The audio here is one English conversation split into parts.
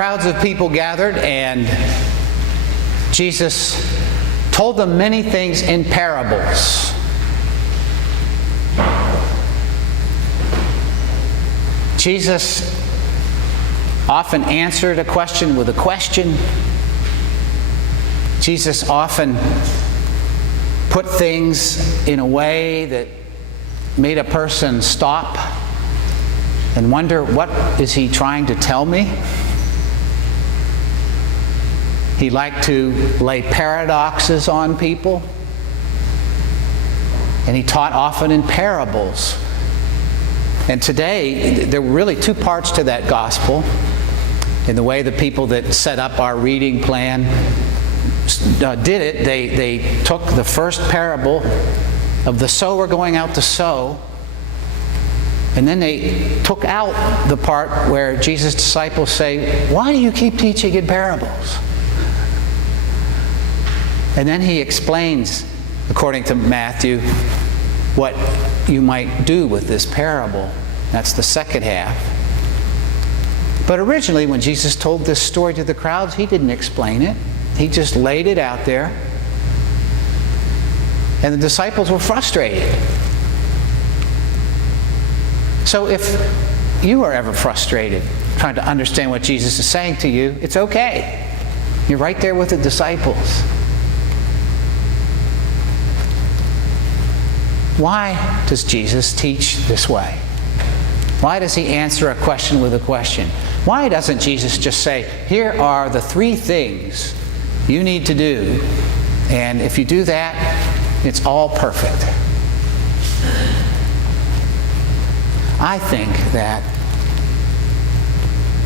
crowds of people gathered, and Jesus told them many things in parables. Jesus often answered a question with a question. Jesus often put things in a way that made a person stop and wonder, what is he trying to tell me? He liked to lay paradoxes on people, and he taught often in parables. And today, there were really two parts to that gospel. In the way the people that set up our reading plan did it, they took the first parable of the sower going out to sow, and then they took out the part where Jesus' disciples say, "Why do you keep teaching in parables?" And then he explains, according to Matthew, what you might do with this parable. That's the second half. But originally, when Jesus told this story to the crowds, he didn't explain it. He just laid it out there. And the disciples were frustrated. So if you are ever frustrated trying to understand what Jesus is saying to you, it's okay. You're right there with the disciples. Why does Jesus teach this way? Why does he answer a question with a question? Why doesn't Jesus just say, here are the 3 things you need to do, and if you do that, it's all perfect? I think that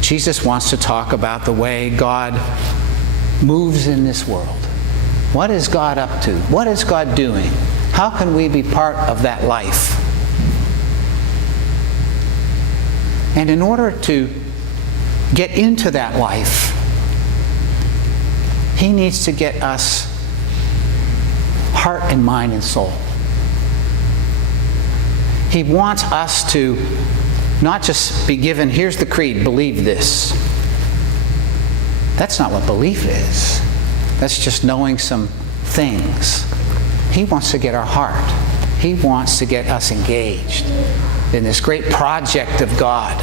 Jesus wants to talk about the way God moves in this world. What is God up to? What is God doing? How can we be part of that life? And in order to get into that life, he needs to get us heart and mind and soul. He wants us to not just be given, here's the creed, believe this. That's not what belief is. That's just knowing some things. He wants to get our heart. He wants to get us engaged in this great project of God.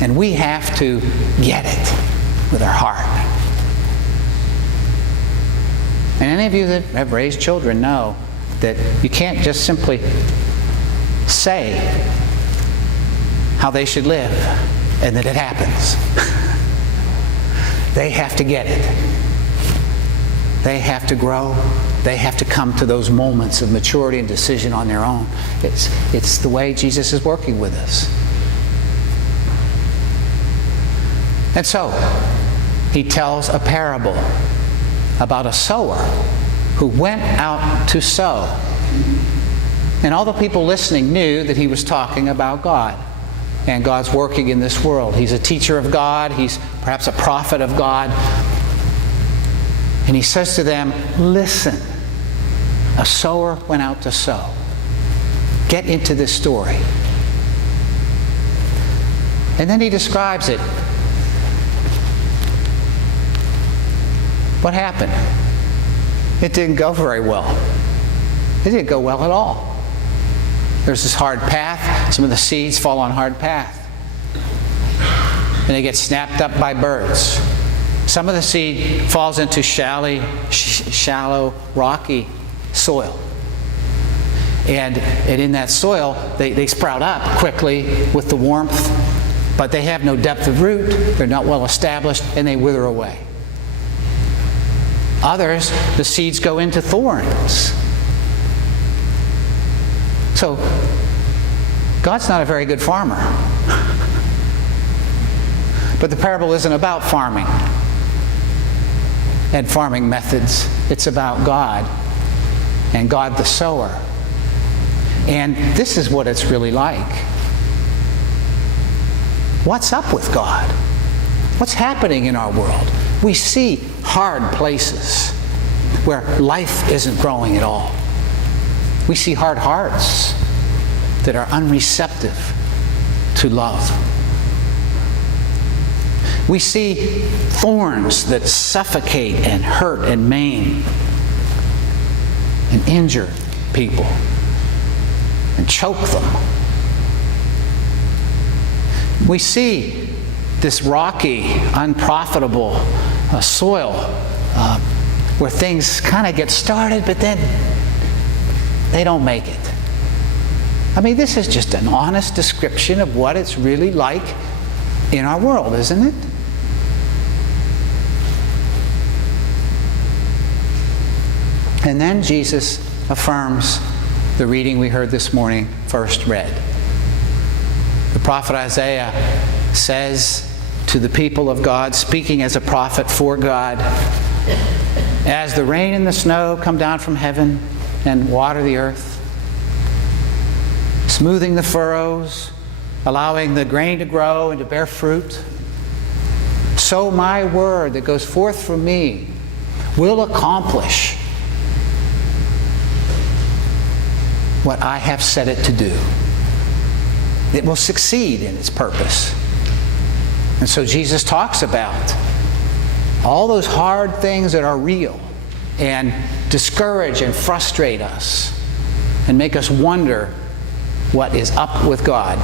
And we have to get it with our heart. And any of you that have raised children know that you can't just simply say how they should live and that it happens. They have to get it. They have to grow. They have to come to those moments of maturity and decision on their own. It's the way Jesus is working with us. And so, he tells a parable about a sower who went out to sow. And all the people listening knew that he was talking about God and God's working in this world. He's a teacher of God. He's perhaps a prophet of God. And he says to them, listen, a sower went out to sow. Get into this story. And then he describes it. What happened? It didn't go very well. It didn't go well at all. There's this hard path. Some of the seeds fall on hard path. And they get snapped up by birds. Some of the seed falls into shallow, rocky soil. And in that soil, they sprout up quickly with the warmth, but they have no depth of root, they're not well established, and they wither away. Others, the seeds go into thorns. So, God's not a very good farmer. But the parable isn't about farming and farming methods. It's about God and God the sower. And this is what it's really like. What's up with God? What's happening in our world? We see hard places where life isn't growing at all. We see hard hearts that are unreceptive to love. We see thorns that suffocate and hurt and maim and injure people and choke them. We see this rocky, unprofitable soil where things kind of get started, but then they don't make it. I mean, this is just an honest description of what it's really like in our world, isn't it? And then Jesus affirms the reading we heard this morning first read. The prophet Isaiah says to the people of God, speaking as a prophet for God, as the rain and the snow come down from heaven and water the earth, smoothing the furrows, allowing the grain to grow and to bear fruit, so my word that goes forth from me will accomplish what I have set it to do. It will succeed in its purpose. And so Jesus talks about all those hard things that are real and discourage and frustrate us and make us wonder what is up with God.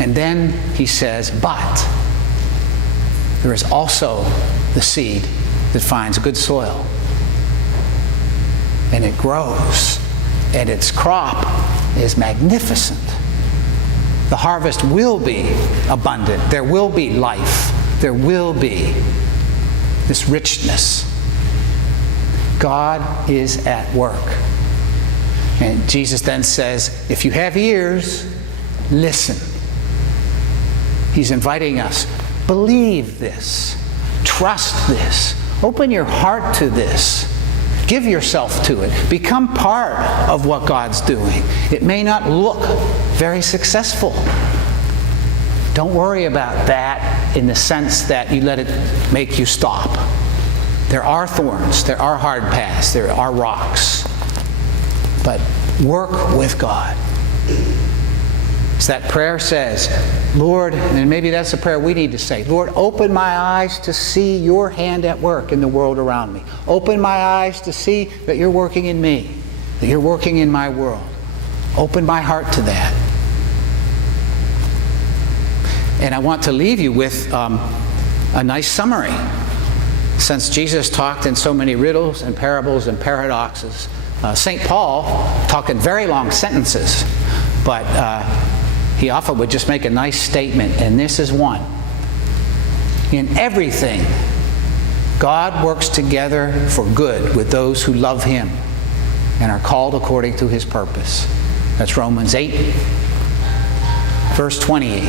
And then he says, but there is also the seed that finds good soil. And it grows, and its crop is magnificent. The harvest will be abundant. There will be life. There will be this richness. God is at work. And Jesus then says, if you have ears, listen. He's inviting us, believe this, trust this, open your heart to this. Give yourself to it. Become part of what God's doing. It may not look very successful. Don't worry about that in the sense that you let it make you stop. There are thorns. There are hard paths. There are rocks. But work with God. As that prayer says, Lord, and maybe that's a prayer we need to say, Lord, open my eyes to see your hand at work in the world around me. Open my eyes to see that you're working in me, that you're working in my world. Open my heart to that. And I want to leave you with a nice summary. Since Jesus talked in so many riddles and parables and paradoxes, St. Paul talked in very long sentences, but he often would just make a nice statement, and this is one. In everything, God works together for good with those who love Him and are called according to His purpose. That's Romans 8, verse 28.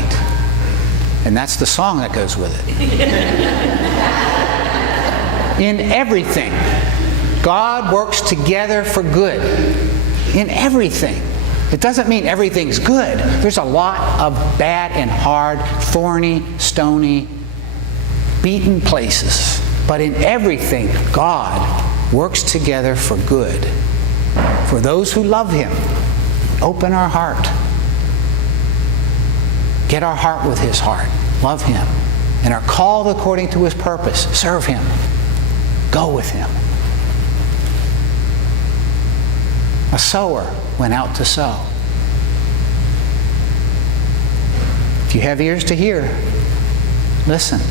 And that's the song that goes with it. In everything, God works together for good. In everything. It doesn't mean everything's good. There's a lot of bad and hard, thorny, stony, beaten places. But in everything, God works together for good. For those who love Him, open our heart. Get our heart with His heart. Love Him. And are called according to His purpose. Serve Him. Go with Him. A sower went out to sow. If you have ears to hear, listen.